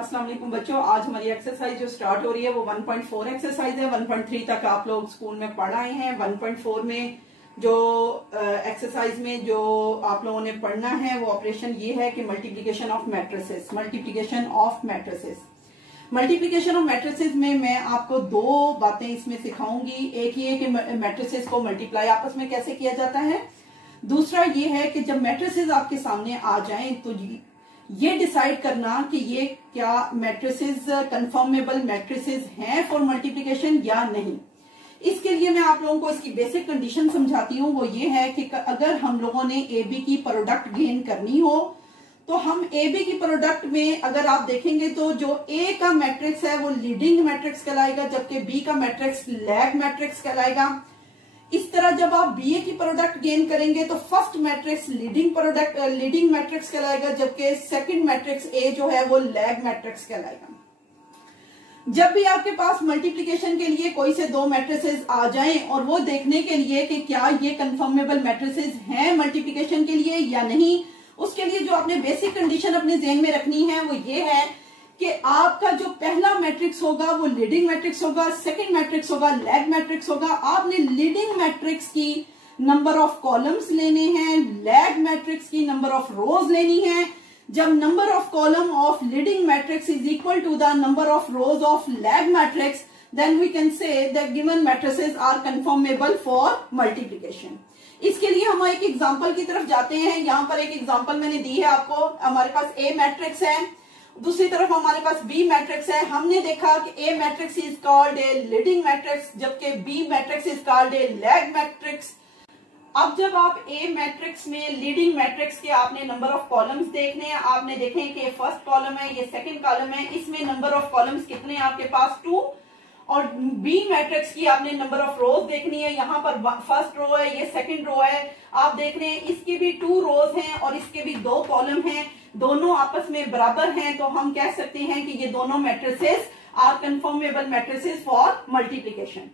अस्सलाम वालेकुम बच्चों, आज हमारी एक्सरसाइज जो स्टार्ट हो रही है वो 1.4 एक्सरसाइज है। 1.3 तक आप लोग स्कूल में पढ़ आए हैं। 1.4 में जो एक्सरसाइज में जो आप लोगों ने पढ़ना है वो ऑपरेशन ये है कि multiplication of matrices. Multiplication of matrices में मैं आपको दो बातें इसमें सिखाऊंगी। एक ये कि मैट्रिसेस को मल्टीप्लाई आपस में कैसे किया जाता है, दूसरा ये है कि जब मैट्रिसेस आपके सामने आ जाएं तो ये डिसाइड करना कि ये क्या मैट्रिसेस कंफर्मेबल मैट्रिसेस हैं फॉर मल्टीप्लिकेशन या नहीं। इसके लिए मैं आप लोगों को इसकी बेसिक कंडीशन समझाती हूँ। वो ये है कि अगर हम लोगों ने ए बी की प्रोडक्ट गेन करनी हो तो हम ए बी की प्रोडक्ट में अगर आप देखेंगे तो जो ए का मैट्रिक्स है वो लीडिंग मैट्रिक्स कहलाएगा, जबकि बी का मैट्रिक्स लैग मैट्रिक्स कहलाएगा। इस तरह जब आप बी ए की प्रोडक्ट गेन करेंगे तो फर्स्ट मैट्रिक्स लीडिंग मैट्रिक्स कहलाएगा, जबकि सेकंड मैट्रिक्स ए जो है वो लैग मैट्रिक्स कहलाएगा। जब भी आपके पास मल्टीप्लिकेशन के लिए कोई से दो मैट्रिसेस आ जाएं और वो देखने के लिए कि क्या ये कंफर्मेबल मैट्रिसेस हैं मल्टीप्लिकेशन के लिए या नहीं, उसके लिए जो आपने बेसिक कंडीशन अपने ज़हन में रखनी है वो ये है कि आपका जो पहला मैट्रिक्स होगा वो लीडिंग मैट्रिक्स होगा, सेकंड मैट्रिक्स होगा लैग मैट्रिक्स होगा। आपने लीडिंग मैट्रिक्स की नंबर ऑफ कॉलम्स लेने हैं, लैग मैट्रिक्स की नंबर ऑफ रोज लेनी है। जब number of column of leading matrix is equal to the number of rows of lag matrix, then we can say that given matrices are conformable for multiplication. इसके लिए हम एक example की तरफ जाते हैं। यहाँ पर एक एग्जांपल मैंने दी है आपको। हमारे पास ए मैट्रिक्स है, दूसरी तरफ हमारे पास बी मैट्रिक्स है। हमने देखा कि A matrix is called a leading matrix, जबकि B matrix is called a lag matrix. अब जब आप ए मैट्रिक्स में लीडिंग मैट्रिक्स के आपने नंबर ऑफ कॉलम्स देखने हैं, आपने देखे कि ये फर्स्ट कॉलम है, ये सेकंड कॉलम है, इसमें नंबर ऑफ कॉलम्स कितने हैं आपके पास 2। और बी मैट्रिक्स की आपने नंबर ऑफ रोज देखनी है। यहाँ पर फर्स्ट रो है, ये सेकंड रो है। आप देख रहे हैं इसकी भी 2 रोज हैं और इसके भी 2 कॉलम हैं, दोनों आपस में बराबर हैं। तो हम कह सकते हैं कि ये दोनों matrices are conformable matrices for multiplication.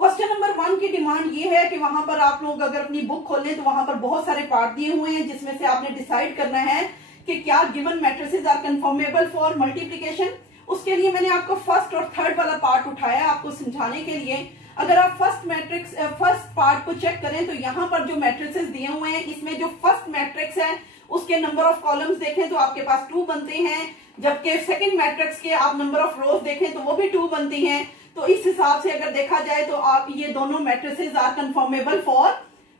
Question number 1 की डिमांड ये है कि वहां पर आप लोग अगर अपनी बुक खोलें तो वहां पर बहुत सारे पार्ट दिए हुए हैं, जिसमें से आपने डिसाइड करना है कि क्या given matrices are conformable for multiplication. उसके लिए मैंने आपको फर्स्ट और थर्ड वाला पार्ट उठाया आपको समझाने के लिए। अगर आप फर्स्ट पार्ट को चेक करें तो यहाँ पर जो मैट्रिसेस दिए हुए हैं, इसमें जो फर्स्ट मैट्रिक्स है उसके नंबर ऑफ कॉलम्स देखें तो आपके पास 2 बनते हैं, जबकि सेकंड मैट्रिक्स के आप नंबर ऑफ रोज देखें तो वो भी 2 बनती हैं। तो इस हिसाब से अगर देखा जाए तो आप ये दोनों matrices are conformable for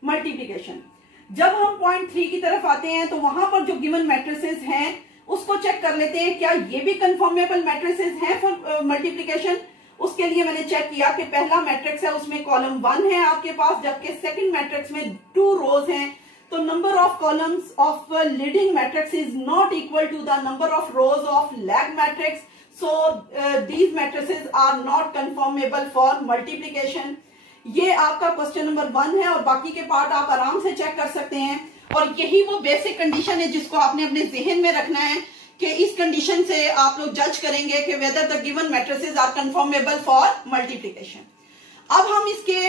multiplication. जब हम पॉइंट 3 की तरफ आते हैं तो वहां पर जो गिवन मैट्रिसेस हैं उसको चेक कर लेते हैं, क्या ये भी कंफर्मेबल मैट्रिसेस हैं फॉर मल्टीप्लिकेशन। उसके लिए मैंने चेक किया कि पहला मैट्रिक्स है उसमें कॉलम 1 है आपके पास, जबकि सेकंड मैट्रिक्स में 2 रोज हैं। तो number of columns of leading matrix is not equal to the number of rows of lag matrix, so these matrices are not conformable for multiplication. ये आपका क्वेश्चन नंबर 1 है और बाकी के पार्ट आप आराम से चेक कर सकते हैं। और यही वो बेसिक कंडीशन है जिसको आपने अपने जहन में रखना है कि इस कंडीशन से आप लोग जज करेंगे कि whether the given matrices are conformable for multiplication. अब हम इसके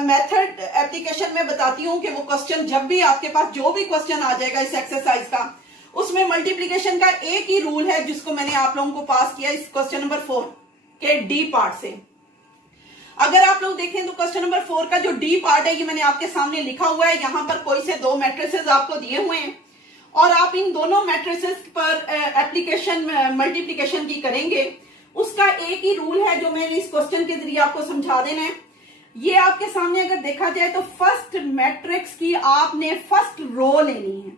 मेथड एप्लीकेशन में बताती हूँ कि वो क्वेश्चन जब भी आपके पास जो भी क्वेश्चन आ जाएगा इस एक्सरसाइज का, उसमें मल्टीप्लिकेशन का एक ही रूल है जिसको मैंने आप लोगों को पास किया इस क्वेश्चन नंबर 4 के डी पार्ट से। अगर आप लोग देखें तो क्वेश्चन नंबर 4 का जो डी पार्ट है ये मैंने आपके सामने लिखा हुआ है। यहाँ पर कोई से 2 मैट्रिसेस आपको दिए हुए हैं और आप इन दोनों मैट्रिसेस पर एप्लीकेशन मल्टीप्लिकेशन की करेंगे। उसका एक ही रूल है जो मैंने इस क्वेश्चन के जरिए आपको समझा देना है। ये आपके सामने अगर देखा जाए तो फर्स्ट मैट्रिक्स की आपने फर्स्ट रो लेनी है।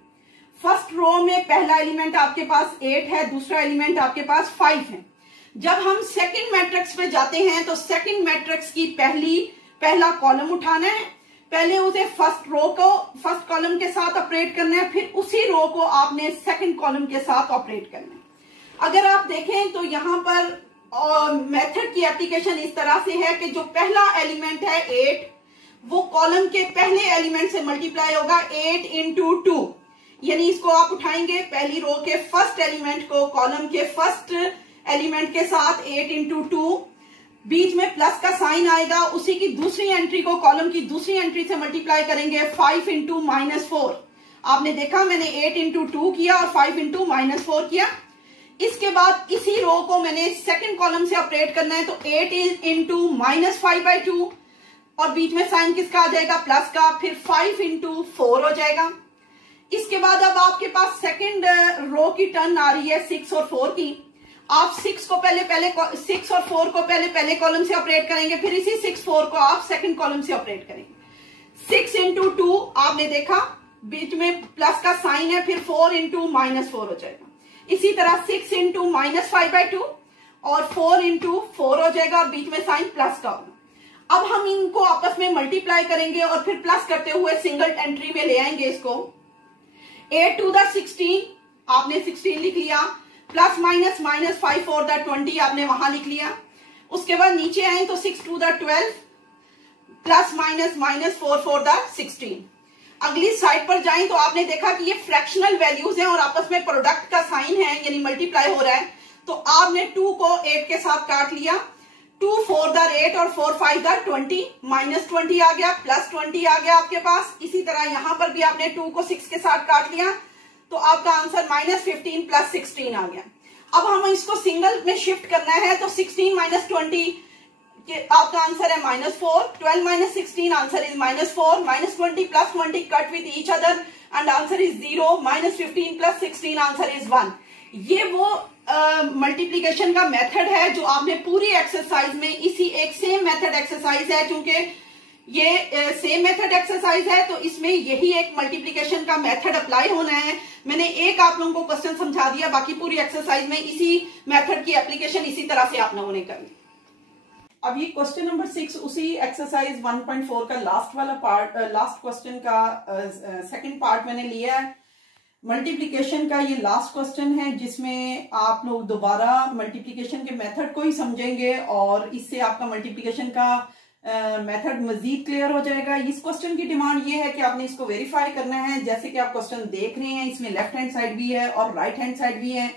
फर्स्ट रो में पहला एलिमेंट आपके पास 8 है, दूसरा एलिमेंट आपके पास 5 है। जब हम सेकंड मैट्रिक्स पे जाते हैं तो सेकंड मैट्रिक्स की पहला कॉलम उठाना है, पहले उसे फर्स्ट रो को फर्स्ट कॉलम के साथ ऑपरेट करना है, फिर उसी रो को आपने सेकंड कॉलम के साथ ऑपरेट करना है। अगर आप देखें तो यहाँ पर मेथड की एप्लीकेशन इस तरह से है कि जो पहला एलिमेंट है 8 वो कॉलम के पहले एलिमेंट से मल्टीप्लाई होगा 8 इंटू 2, यानी इसको आप उठाएंगे पहली रो के फर्स्ट एलिमेंट को कॉलम के फर्स्ट एलिमेंट के साथ 8 इंटू 2, बीच में प्लस का साइन आएगा, उसी की दूसरी एंट्री को कॉलम की दूसरी एंट्री से मल्टीप्लाई करेंगे 5 इंटू -4। आपने देखा मैंने 8 इंटू 2 किया और 5 इंटू -4 किया। इसके बाद इसी रो को मैंने सेकंड कॉलम से ऑपरेट करना है, तो 8 इज इंटू -5/2 और बीच में साइन किसका आ जाएगा, प्लस का, फिर 5 इंटू 4 हो जाएगा। इसके बाद अब आपके पास सेकंड रो की टर्न आ रही है 6 और 4 की। आप 6 और 4 को पहले कॉलम से ऑपरेट करेंगे, फिर इसी 6 4 को आप सेकंड कॉलम से ऑपरेट करेंगे। 6 इंटू 2 आपने देखा बीच में प्लस का साइन है, फिर 4 इंटू -4 हो जाएगा। इसी तरह 6 इंटू -5/2 और 4 इंटू 4 हो जाएगा और बीच में साइन प्लस का होगा। अब हम इनको आपस में मल्टीप्लाई करेंगे और फिर प्लस करते हुए सिंगल एंट्री में ले आएंगे इसको। 8 to the 16 आपने 16 लिख लिया, प्लस माइनस -5 for the 20 आपने वहां लिख लिया। उसके बाद नीचे आए तो 6 to the 12 plus -4 for the 16। अगली साइड पर जाएं तो आपने देखा कि ये फ्रैक्शनल वैल्यूज हैं और आपस में प्रोडक्ट का साइन है, यानी मल्टीप्लाई हो रहा है। तो आपने 2 को 8 के साथ काट लिया, 2 4 the 8 और 4 5 the 20, -20 आ गया, +20 आ गया आपके पास। इसी तरह यहां पर भी आपने 2 को 6 के साथ काट लिया, तो आपका आंसर -15 + 16 आ गया। अब हम इसको सिंगल में शिफ्ट करना है, तो 16 - 20 आपका आंसर है -4, 12 - 16 answer is -4, -20 + 20 cut with each other and answer is 0, -15 + 16 answer is 1। ये वो मल्टीप्लीकेशन का मेथड है जो आपने पूरी एक्सरसाइज में, इसी एक सेम मेथड एक्सरसाइज है, क्योंकि ये सेम मेथड एक्सरसाइज है तो इसमें यही एक मल्टीप्लीकेशन का मेथड अप्लाई होना है। मैंने एक आप लोगों को क्वेश्चन समझा दिया, बाकी पूरी एक्सरसाइज में इसी मेथड की एप्लीकेशन इसी तरह से आप लोगों ने करनी। अब ये क्वेश्चन नंबर 6 उसी एक्सरसाइज 1.4 का लास्ट वाला पार्ट, लास्ट क्वेश्चन का सेकंड पार्ट मैंने लिया है। मल्टीप्लिकेशन का ये लास्ट क्वेश्चन है जिसमें आप लोग दोबारा मल्टीप्लिकेशन के मेथड को ही समझेंगे और इससे आपका मल्टीप्लिकेशन का मेथड मजीद क्लियर हो जाएगा। इस क्वेश्चन की डिमांड ये है कि आपने इसको वेरीफाई करना है। जैसे कि आप क्वेश्चन देख रहे हैं, इसमें लेफ्ट हैंड साइड भी है और राइट हैंड साइड भी है।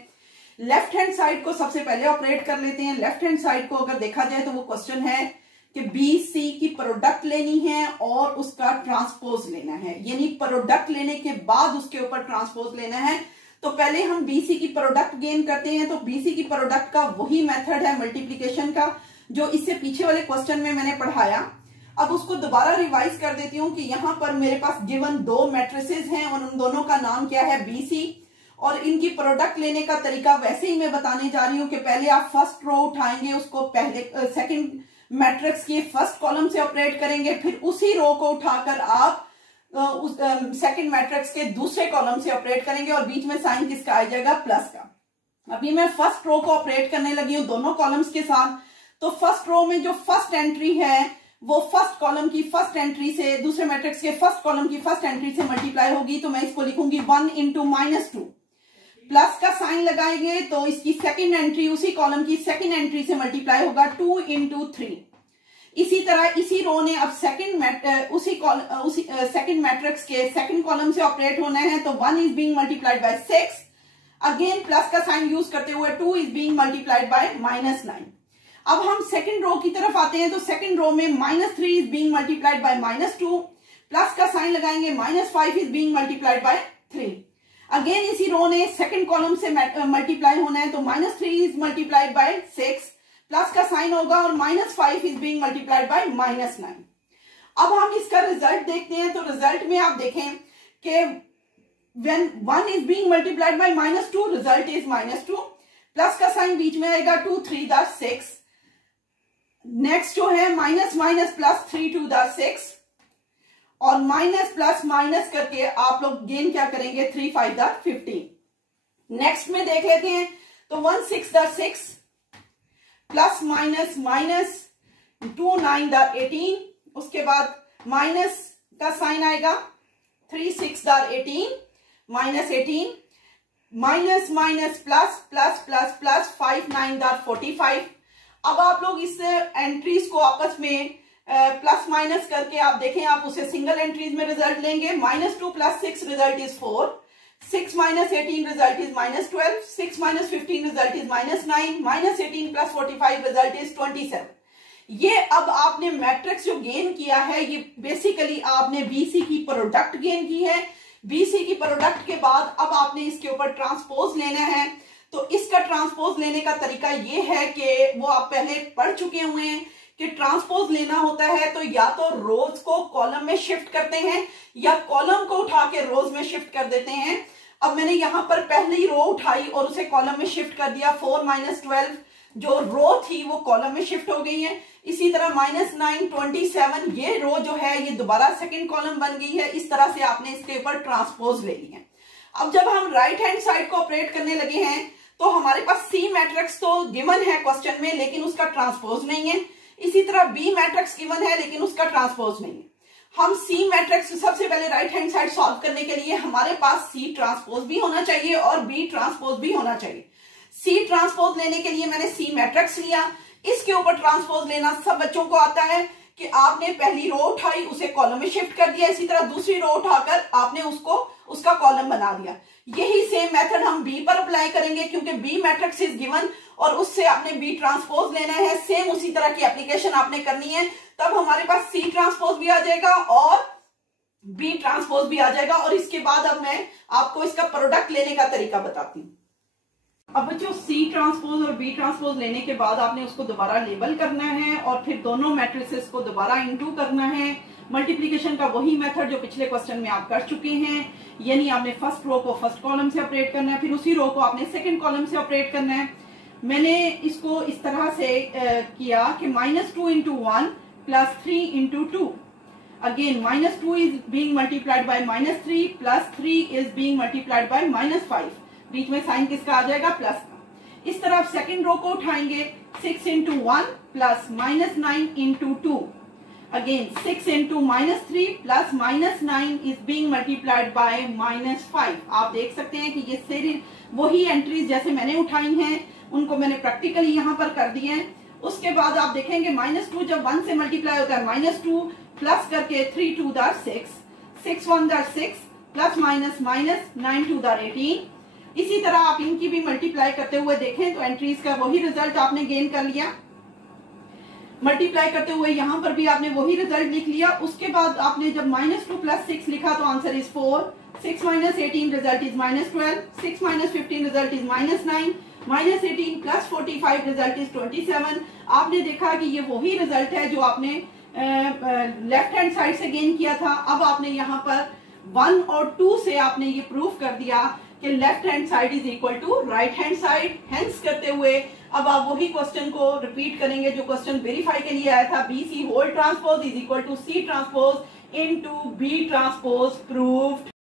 लेफ्ट हैंड साइड को सबसे पहले ऑपरेट कर लेते हैं। लेफ्ट हैंड साइड को अगर देखा जाए तो वो क्वेश्चन है कि BC की प्रोडक्ट लेनी है और उसका ट्रांसपोज लेना है, यानी प्रोडक्ट लेने के बाद उसके ऊपर ट्रांसपोज लेना है। तो पहले हम BC की प्रोडक्ट गेन करते हैं। तो BC की प्रोडक्ट का वही मेथड है मल्टीप्लिकेशन का जो इससे पीछे वाले क्वेश्चन में मैंने पढ़ाया। अब उसको दोबारा रिवाइज कर देती हूं कि यहां पर मेरे पास गिवन 2 मैट्रिसेस हैं और उन दोनों का नाम क्या है, BC, और इनकी प्रोडक्ट लेने का तरीका वैसे ही मैं बताने जा रही हूं कि पहले आप फर्स्ट रो उठाएंगे, उसको पहले सेकंड मैट्रिक्स के फर्स्ट कॉलम से ऑपरेट करेंगे, फिर उसी रो को उठाकर आप उस सेकंड मैट्रिक्स के दूसरे कॉलम से ऑपरेट करेंगे और बीच में साइन किसका आ जाएगा, प्लस का। अभी मैं फर्स्ट रो को ऑपरेट करने लगी हूं दोनों कॉलम्स के साथ। तो फर्स्ट रो में जो फर्स्ट एंट्री है वो फर्स्ट कॉलम की फर्स्ट एंट्री से, दूसरे मैट्रिक्स के फर्स्ट कॉलम की फर्स्ट एंट्री से मल्टीप्लाई होगी। तो मैं इसको लिखूंगी 1 इंटू -2, प्लस का साइन लगाएंगे तो इसकी सेकंड एंट्री उसी कॉलम की सेकंड एंट्री से मल्टीप्लाई होगा 2 इंटू 3। इसी तरह इसी रो ने अब उसी सेकंड मैट्रिक्स के सेकंड कॉलम से ऑपरेट होना है। तो 1 is being multiplied by 6, again plus का साइन यूज करते हुए 2 इज बीइंग मल्टीप्लाइड बाय -9। अब हम सेकंड रो की तरफ आते हैं। तो सेकंड रो में -3 is being multiplied by -2, plus का साइन लगाएंगे, -5 is being multiplied by 3। Again इसी रो ने सेकंड कॉलम से मल्टीप्लाई होना है। तो -3 इज मल्टीप्लाइड बाय 6, प्लस का साइन होगा और -5 इज बीइंग मल्टीप्लाइड बाय -9। अब हम इसका रिजल्ट देखते हैं। तो रिजल्ट में आप देखें कि when 1 is being multiplied by -2, result is -2, plus का साइन बीच में आएगा, 2 3 द 6। नेक्स्ट जो है माइनस माइनस प्लस 3 2 द 6 और माइनस प्लस माइनस करके आप लोग गेन क्या करेंगे, 3 5 द 15। नेक्स्ट में देख लेते हैं। तो 1 6 the 6 plus minus minus 2 9 the 18, उसके बाद माइनस का साइन आएगा, 3 6 the 18 -18, minus minus plus plus plus plus 5 9 the 45। अब आप लोग इस एंट्रीज को आपस में प्लस माइनस करके आप देखें, आप उसे सिंगल एंट्रीज में रिजल्ट लेंगे। -2 + 6 result is 4, 6 - 18 result is -12, 6 - 15 result is -9, -18 + 45 result is 27। ये अब आपने मैट्रिक्स जो गेन किया है, ये बेसिकली आपने BC की प्रोडक्ट गेन की है। BC की प्रोडक्ट के बाद अब आपने इसके ऊपर ट्रांसपोज लेना है। तो इसका ट्रांसपोज लेने का तरीका ये है कि वो आप पहले पढ़ चुके हुए हैं कि ट्रांसपोज लेना होता है तो या तो रोज को कॉलम में शिफ्ट करते हैं या कॉलम को उठा के रोज में शिफ्ट कर देते हैं। अब मैंने यहां पर पहली रो उठाई और उसे कॉलम में शिफ्ट कर दिया। 4 - 12 जो रो थी वो कॉलम में शिफ्ट हो गई है। इसी तरह -9 27 ये रो जो है ये दोबारा सेकंड कॉलम बन गई है। इस तरह से आपने इसके ऊपर ट्रांसपोज ले ली है। अब जब हम राइट हैंड साइड को ऑपरेट करने लगे हैं तो हमारे पास सी मैट्रिक्स तो गिवन है क्वेश्चन में लेकिन उसका ट्रांसपोज नहीं है। इसी तरह बी मैट्रिक्स गिवन है लेकिन उसका ट्रांसपोज नहीं है। हम सी मैट्रिक्स सबसे पहले राइट हैंड साइड सॉल्व करने के लिए हमारे पास सी ट्रांसपोज भी होना चाहिए और बी ट्रांसपोज भी होना चाहिए। सी ट्रांसपोज लेने के लिए मैंने सी मैट्रिक्स लिया। इसके ऊपर ट्रांसपोज लेना सब बच्चों को आता है कि आपने पहली रो उठाई उसे कॉलम में शिफ्ट कर दिया। इसी तरह दूसरी रो उठाकर आपने उसका कॉलम बना दिया। यही सेम मेथड हम बी पर अप्लाई करेंगे क्योंकि बी मैट्रिक्स इज गिवन और उससे आपने बी ट्रांसपोज लेना है। सेम उसी तरह की एप्लीकेशन आपने करनी है। तब हमारे पास सी ट्रांसपोज भी आ जाएगा और बी ट्रांसपोज भी आ जाएगा। और इसके बाद अब मैं आपको इसका प्रोडक्ट लेने का तरीका बताती हूँ। अब बच्चों सी ट्रांसपोज और बी ट्रांसपोज लेने के बाद आपने उसको दोबारा लेबल करना है और फिर दोनों मैट्रिसेस को दोबारा इनटू करना है। मल्टीप्लिकेशन का वही मेथड जो पिछले क्वेश्चन में आप कर चुके हैं, यानी आपने फर्स्ट रो को फर्स्ट कॉलम से ऑपरेट करना है, फिर उसी रो को आपने सेकंड कॉलम से ऑपरेट करना है। मैंने इसको इस तरह से किया कि -2 × 1 + 3 × 2। Again -2 is being multiplied by -3 + 3 is being multiplied by -5। बीच में साइन किसका आ जाएगा? प्लस का। इस तरह सेकंड रो को उठाएंगे 6 × 1 + -9 × 2। Again 6 × -3 + -9 is being multiplied by -5। आप देख सकते हैं कि ये सारी वही एंट्रीज जैसे मैंने उठाई हैं उनको मैंने प्रैक्टिकली यहां पर कर दिए हैं। उसके बाद आप देखेंगे -2 जब 1 से मल्टीप्लाई होता है -2 प्लस करके 3 × 2 = 6, 6 × 1 = 6 प्लस माइनस 9 × 2 = 18। इसी तरह आप इनकी भी मल्टीप्लाई करते हुए देखें तो एंट्रीज का वही रिजल्ट आपने गेन कर लिया। मल्टीप्लाई करते हुए यहां पर भी आपने वही रिजल्ट लिख लिया। उसके बाद आपने जब -2 + 6 लिखा तो answer is 4। 6 - 18 result is -12। 6 - 15 result is -9। -18 + 45 result is 27। आपने देखा कि ये वही रिजल्ट है जो आपने लेफ्ट हैंड साइड से गेन किया था। अब आपने यहाँ पर 1 और 2 से आपने ये प्रूफ कर दिया कि left hand side is equal to right hand side. Hence करते हुए अब आप वही क्वेश्चन को रिपीट करेंगे जो क्वेश्चन वेरीफाई के लिए आया था। BC whole transpose is equal to C transpose into B transpose proved.